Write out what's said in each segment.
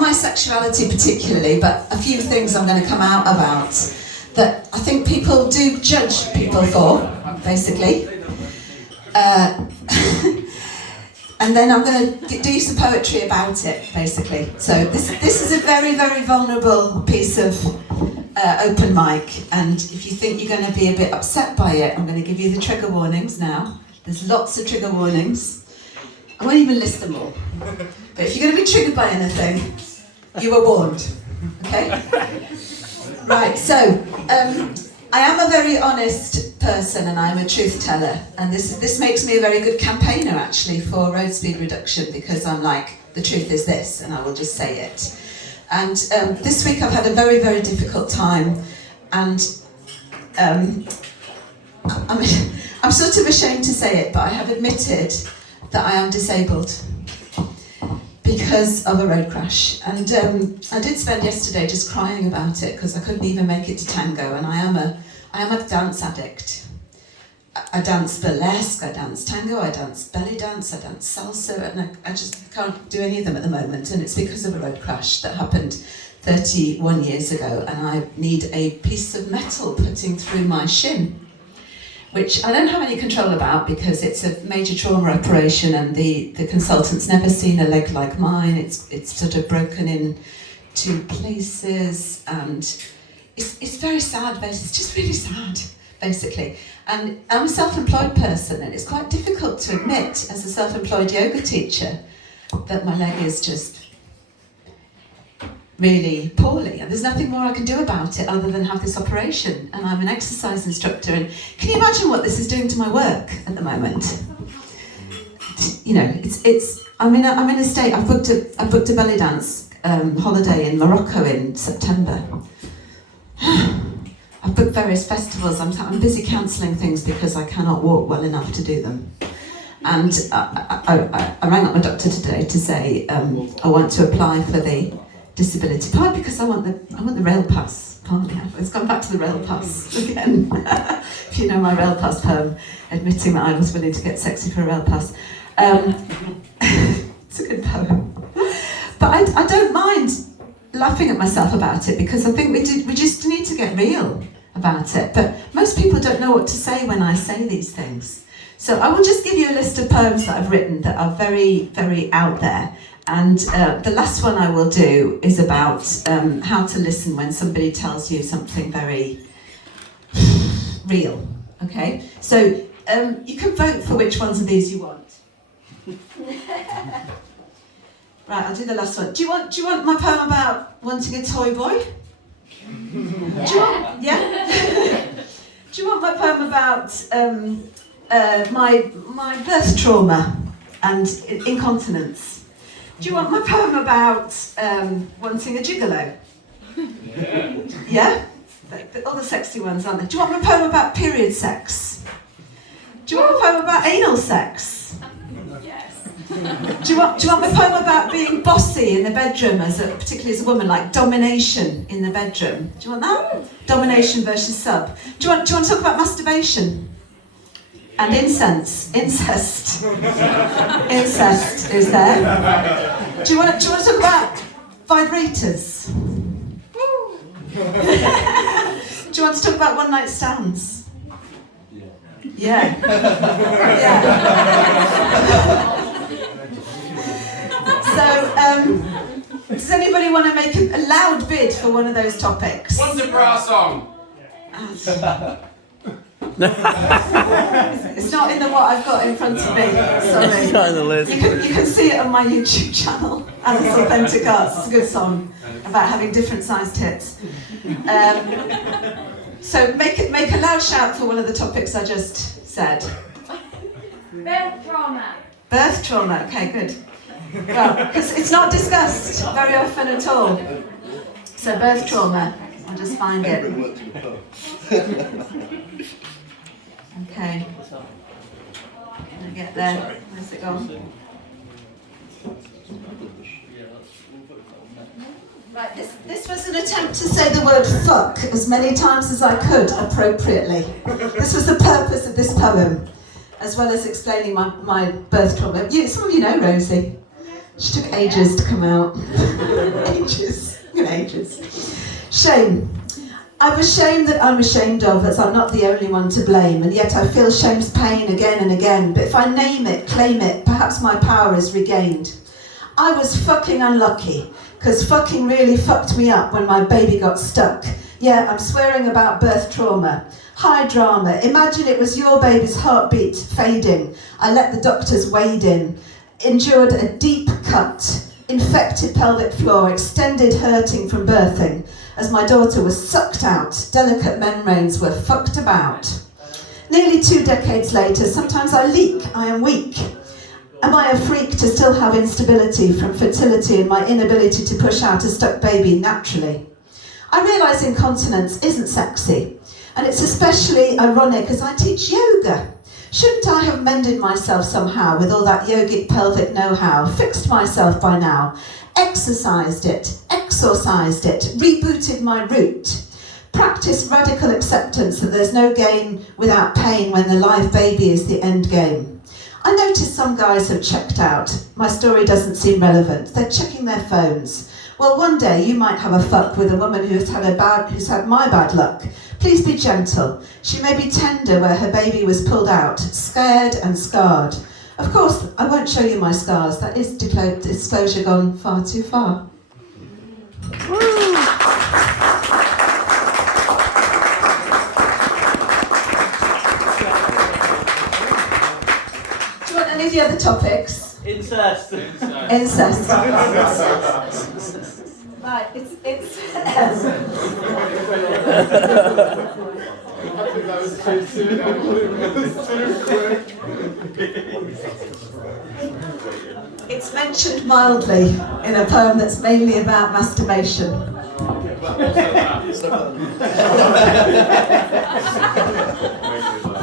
not my sexuality particularly, but a few things I'm going to come out about that I think people do judge people for, basically. And then I'm going to do some poetry about it, basically. So this is a very, very vulnerable piece of open mic, and if you think you're going to be a bit upset by it, I'm going to give you the trigger warnings now. There's lots of trigger warnings. I won't even list them all. But if you're going to be triggered by anything, you were warned. Okay? Right, so I am a very honest person and I'm a truth teller, and this makes me a very good campaigner actually for road speed reduction, because I'm like, the truth is this, and I will just say it. And this week I've had a very, very difficult time, and I'm sort of ashamed to say it, but I have admitted that I am disabled because of a road crash. And I did spend yesterday just crying about it because I couldn't even make it to tango, and I am a dance addict. I dance burlesque, I dance tango, I dance belly dance, I dance salsa, and I just can't do any of them at the moment, and it's because of a road crash that happened 31 years ago, and I need a piece of metal putting through my shin, which I don't have any control about because it's a major trauma operation, and the consultant's never seen a leg like mine. It's sort of broken in two places, and it's very sad, but it's just really sad, basically. And I'm a self-employed person, and it's quite difficult to admit as a self-employed yoga teacher that my leg is just really poorly, and there's nothing more I can do about it other than have this operation. And I'm an exercise instructor, and can you imagine what this is doing to my work at the moment? You know, I'm in a state. I've booked a belly dance holiday in Morocco in September. I've booked various festivals. I'm busy cancelling things because I cannot walk well enough to do them. And I rang up my doctor today to say I want to apply for the disability part because I want the rail pass. It's gone back to the rail pass again. If you know my rail pass poem, admitting that I was willing to get sexy for a rail pass. It's a good poem. But I don't mind laughing at myself about it because I think we just need to get real about it. But most people don't know what to say when I say these things. So I will just give you a list of poems that I've written that are very, very out there. And the last one I will do is about how to listen when somebody tells you something very real. Okay? So you can vote for which ones of these you want. Right, I'll do the last one. Do you want my poem about wanting a toy boy? Yeah. Do you want my poem about my birth trauma and incontinence? Do you want my poem about wanting a gigolo? Yeah? All the sexy ones, aren't there? Do you want my poem about period sex? Do you want my poem about anal sex? Yes. Do you want my poem about being bossy in the bedroom, particularly as a woman, like domination in the bedroom? Do you want that? Domination versus sub. Do you want to talk about masturbation? And incest. Incest is there. Do you want to talk about vibrators? Do you want to talk about one night stands? Yeah. So, does anybody want to make a loud bid for one of those topics? What's the bra song? It's not in what I've got in front of me. Sorry. It's not in the list. You can see it on my YouTube channel. Alice Authentic Arts. It's a good song about having different sized tits. So make a loud shout for one of the topics I just said. Birth trauma. Birth trauma. Okay, good. Well, because it's not discussed very often at all. So birth trauma. I'll just find it. Okay. Can I get there? Where's it gone? Right, this was an attempt to say the word fuck as many times as I could appropriately. This was the purpose of this poem, as well as explaining my birth trauma. Some of you know Rosie. She took ages to come out. ages. Shame. I've a shame that I'm ashamed of, as I'm not the only one to blame, and yet I feel shame's pain again and again. But if I name it, claim it, perhaps my power is regained. I was fucking unlucky, because fucking really fucked me up when my baby got stuck. Yeah, I'm swearing about birth trauma. High drama. Imagine it was your baby's heartbeat fading. I let the doctors wade in. Endured a deep cut. Infected pelvic floor. Extended hurting from birthing. As my daughter was sucked out. Delicate membranes were fucked about. Nearly 2 decades later, sometimes I leak. I am weak. Am I a freak to still have instability from fertility and my inability to push out a stuck baby naturally? I realise incontinence isn't sexy. And it's especially ironic as I teach yoga. Shouldn't I have mended myself somehow with all that yogic pelvic know-how, fixed myself by now, exercised it, exorcised it, rebooted my root, practiced radical acceptance that there's no gain without pain when the live baby is the end game? I notice some guys have checked out. My story doesn't seem relevant. They're checking their phones. Well, one day you might have a fuck with a woman who's had my bad luck. Please be gentle. She may be tender where her baby was pulled out, scared and scarred. Of course, I won't show you my scars. That is disclosure gone far too far. Do you want any of the other topics? Incest. Incest. Right, it's It's mentioned mildly in a poem that's mainly about masturbation.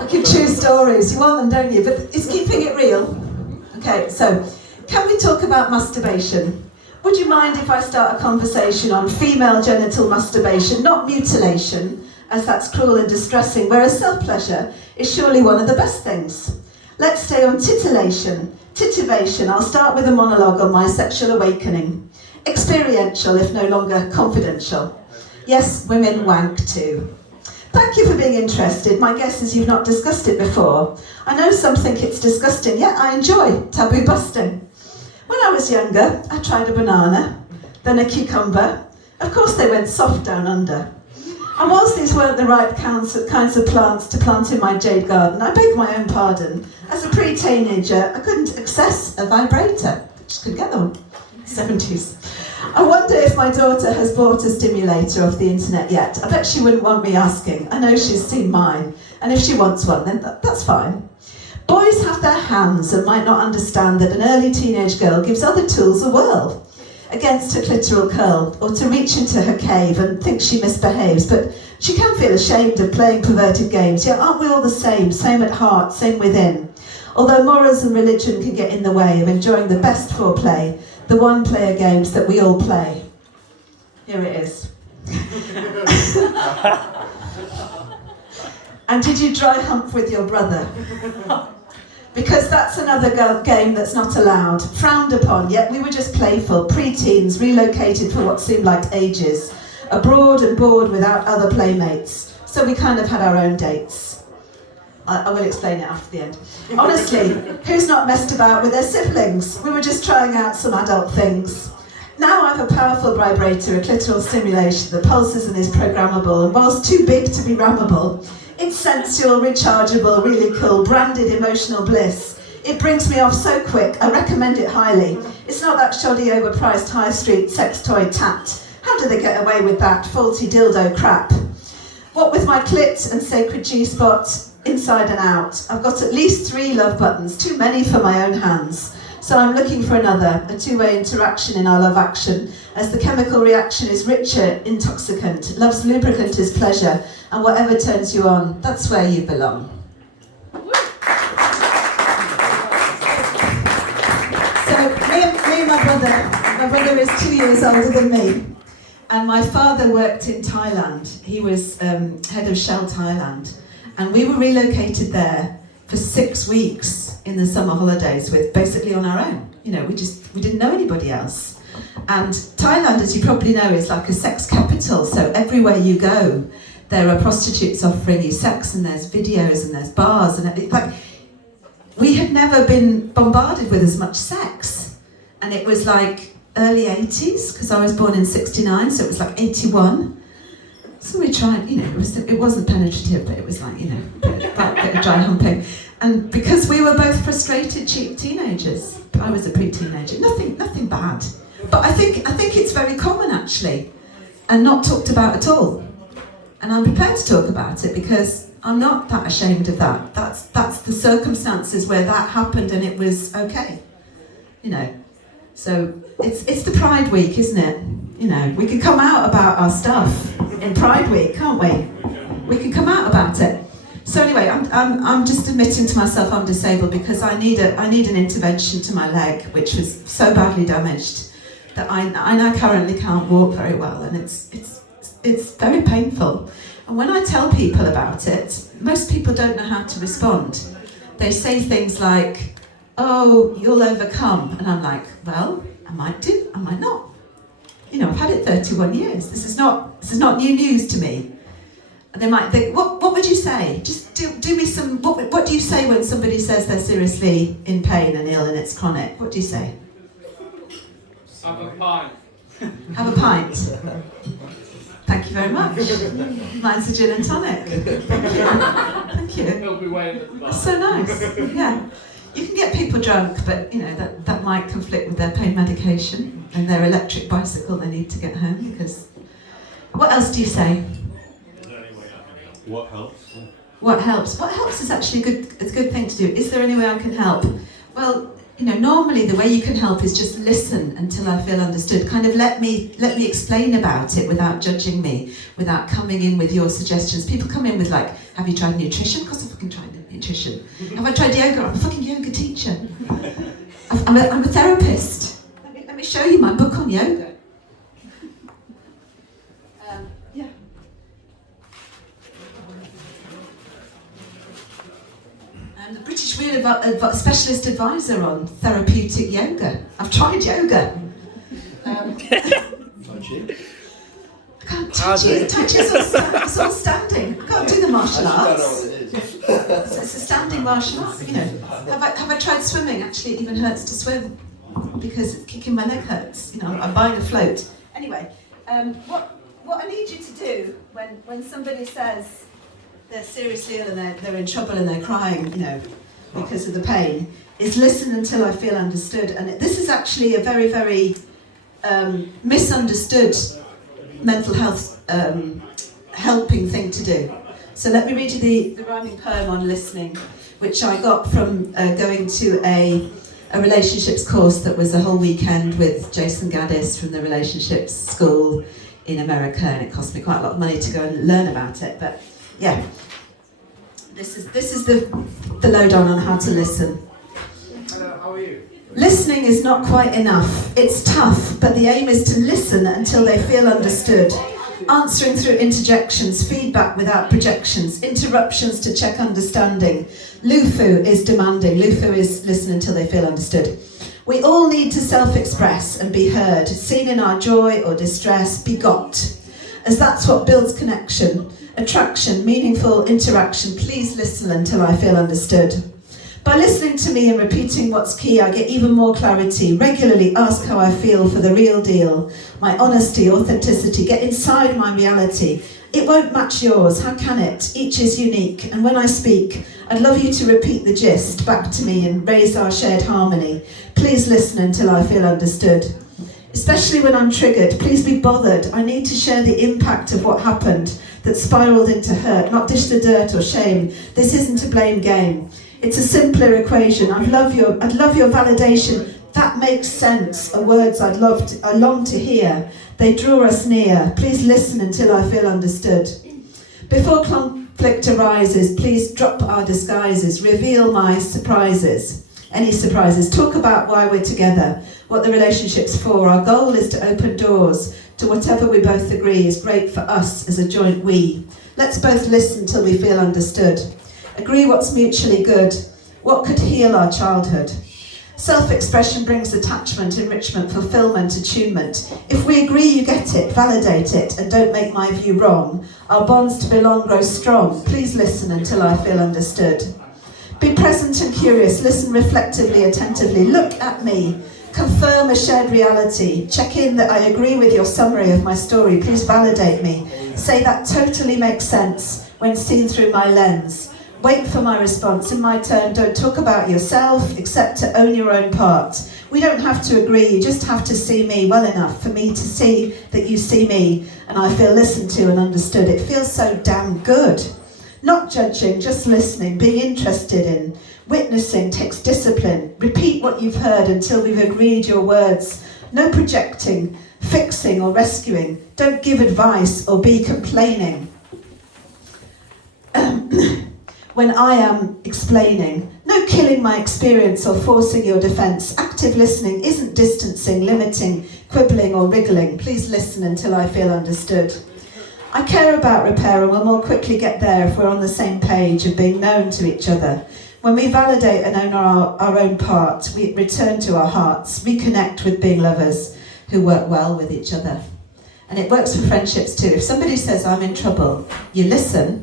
You can choose stories, you want them, don't you? But it's keeping it real. Okay, so can we talk about masturbation? Would you mind if I start a conversation on female genital masturbation, not mutilation, as that's cruel and distressing, whereas self-pleasure is surely one of the best things? Let's stay on titillation, titivation. I'll start with a monologue on my sexual awakening. Experiential, if no longer confidential. Yes, women wank too. Thank you for being interested. My guess is you've not discussed it before. I know some think it's disgusting, yet I enjoy taboo busting. When I was younger, I tried a banana, then a cucumber. Of course they went soft down under. And whilst these weren't the right kinds of plants to plant in my jade garden, I beg my own pardon. As a pre-teenager, I couldn't access a vibrator. Just couldn't get them. 70s. I wonder if my daughter has bought a stimulator off the internet yet. I bet she wouldn't want me asking. I know she's seen mine. And if she wants one, then that's fine. Boys have their hands and might not understand that an early teenage girl gives other tools a whirl against her clitoral curl, or to reach into her cave and think she misbehaves, but she can feel ashamed of playing perverted games. Yet aren't we all the same at heart, same within? Although morals and religion can get in the way of enjoying the best foreplay, the one-player games that we all play. Here it is. And did you dry hump with your brother? Because that's another game that's not allowed, frowned upon, yet we were just playful, pre-teens, relocated for what seemed like ages, abroad and bored without other playmates, so we kind of had our own dates. I will explain it after the end. Honestly, who's not messed about with their siblings? We were just trying out some adult things. Now I have a powerful vibrator, a clitoral stimulation that pulses and is programmable, and whilst too big to be rammable, it's sensual, rechargeable, really cool, branded emotional bliss. It brings me off so quick, I recommend it highly. It's not that shoddy, overpriced high street sex toy tat. How do they get away with that faulty dildo crap? What with my clit and sacred G-spot, inside and out, I've got at least 3 love buttons, too many for my own hands. So I'm looking for another, a two-way interaction in our love action, as the chemical reaction is richer, intoxicant. Love's lubricant is pleasure, and whatever turns you on, that's where you belong. So me and my brother is 2 years older than me, and my father worked in Thailand. He was head of Shell Thailand, and we were relocated there for 6 weeks in the summer holidays, with basically on our own. You know, we didn't know anybody else. And Thailand, as you probably know, is like a sex capital. So everywhere you go, there are prostitutes offering you sex, and there's videos, and there's bars, and like we had never been bombarded with as much sex. And it was like early 80s, because I was born in 69, so it was like 81. So we tried, it wasn't penetrative, but it was like, a bit of dry humping. And because we were both frustrated cheap teenagers, I was a pre-teenager, nothing bad. But I think it's very common, actually, and not talked about at all. And I'm prepared to talk about it because I'm not that ashamed of that. That's the circumstances where that happened, and it was okay. So it's the Pride Week, isn't it? We can come out about our stuff in Pride Week, can't we? We can come out about it. So anyway, I'm just admitting to myself I'm disabled because I need an intervention to my leg, which was so badly damaged that I now currently can't walk very well, and it's very painful. And when I tell people about it, most people don't know how to respond. They say things like, "Oh, you'll overcome," and I'm like, "Well, I might do, I might not. I've had it 31 years. This is not new news to me." And they might think, "What would you say? Just do me some. What do you say when somebody says they're seriously in pain and ill and it's chronic? What do you say?" Have a pint. Have a pint. Thank you very much. Mine's a gin and tonic. Thank you. He'll be waiting at the bar. That's so nice. Yeah. You can get people drunk, but that might conflict with their pain medication and their electric bicycle they need to get home. Because what else do you say? What helps? What helps? What helps is actually a good thing to do. Is there any way I can help? Well, normally the way you can help is just listen until I feel understood. Kind of let me explain about it without judging me, without coming in with your suggestions. People come in with like, "Have you tried nutrition?" Of course I fucking tried nutrition. Have I tried yoga? I'm a fucking yoga teacher. I'm a therapist. Let me show you my book on yoga. Yeah. I'm the British Wheel Specialist Advisor on therapeutic yoga. I've tried yoga. Touch it. I can't touch it. Touch it's all standing. I can't do the martial arts. I don't know what it is. It's a standing martial art. Have I tried swimming? Actually, it even hurts to swim because kicking my leg hurts. I'm buying a float. Anyway, what I need you to do when somebody says they're seriously ill and they're in trouble and they're crying, because of the pain, is listen until I feel understood. And this is actually a very, very misunderstood mental health helping thing to do. So let me read you the rhyming poem on listening, which I got from going to a relationships course that was a whole weekend with Jason Gaddis from the relationships school in America, and it cost me quite a lot of money to go and learn about it. But yeah, this is the lowdown on how to listen. Hello, how are you? Listening is not quite enough. It's tough, but the aim is to listen until they feel understood. Answering through interjections, feedback without projections, interruptions to check understanding. LUFU is demanding. LUFU is listen until they feel understood. We all need to self-express and be heard, seen in our joy or distress, be got, as that's what builds connection, attraction, meaningful interaction. Please listen until I feel understood. By listening to me and repeating what's key, I get even more clarity. Regularly ask how I feel for the real deal. My honesty, authenticity, get inside my reality. It won't match yours, how can it? Each is unique, and when I speak, I'd love you to repeat the gist back to me and raise our shared harmony. Please listen until I feel understood. Especially when I'm triggered, please be bothered. I need to share the impact of what happened that spiraled into hurt, not dish the dirt or shame. This isn't a blame game. It's a simpler equation. I'd love your validation. That makes sense. Are words I long to hear. They draw us near. Please listen until I feel understood. Before conflict arises, please drop our disguises. Reveal my surprises. Any surprises. Talk about why we're together. What the relationship's for. Our goal is to open doors to whatever we both agree is great for us as a joint we. Let's both listen till we feel understood. Agree what's mutually good, what could heal our childhood. Self-expression brings attachment, enrichment, fulfillment, attunement. If we agree you get it, validate it, and don't make my view wrong, our bonds to belong grow strong. Please listen until I feel understood. Be present and curious, listen reflectively, attentively, look at me, confirm a shared reality, check in that I agree with your summary of my story, please validate me. Say that totally makes sense when seen through my lens. Wait for my response. In my turn, don't talk about yourself, except to own your own part. We don't have to agree, you just have to see me well enough for me to see that you see me, and I feel listened to and understood. It feels so damn good. Not judging, just listening, being interested in. Witnessing takes discipline. Repeat what you've heard until we've agreed your words. No projecting, fixing or rescuing. Don't give advice or be complaining. When I am explaining, no killing my experience or forcing your defence. Active listening isn't distancing, limiting, quibbling or wriggling. Please listen until I feel understood. I care about repair and we'll more quickly get there if we're on the same page of being known to each other. When we validate and own our own part, we return to our hearts, reconnect with being lovers who work well with each other. And it works for friendships too. If somebody says, I'm in trouble, you listen.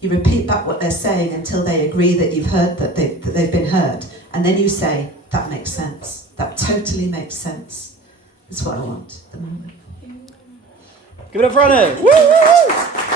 You repeat back what they're saying until they agree that you've heard that they've been heard. And then you say, that makes sense. That totally makes sense. That's what I want at the moment. Give it up for Anna. Woo!